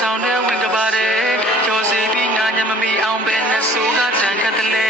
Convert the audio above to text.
ဆောင်တဲ့ဝင်ကပါတယ်ကျော်စီပြီးငါညမမီအောင်ပဲနဲ့ဆိုကကြံခတ်တယ်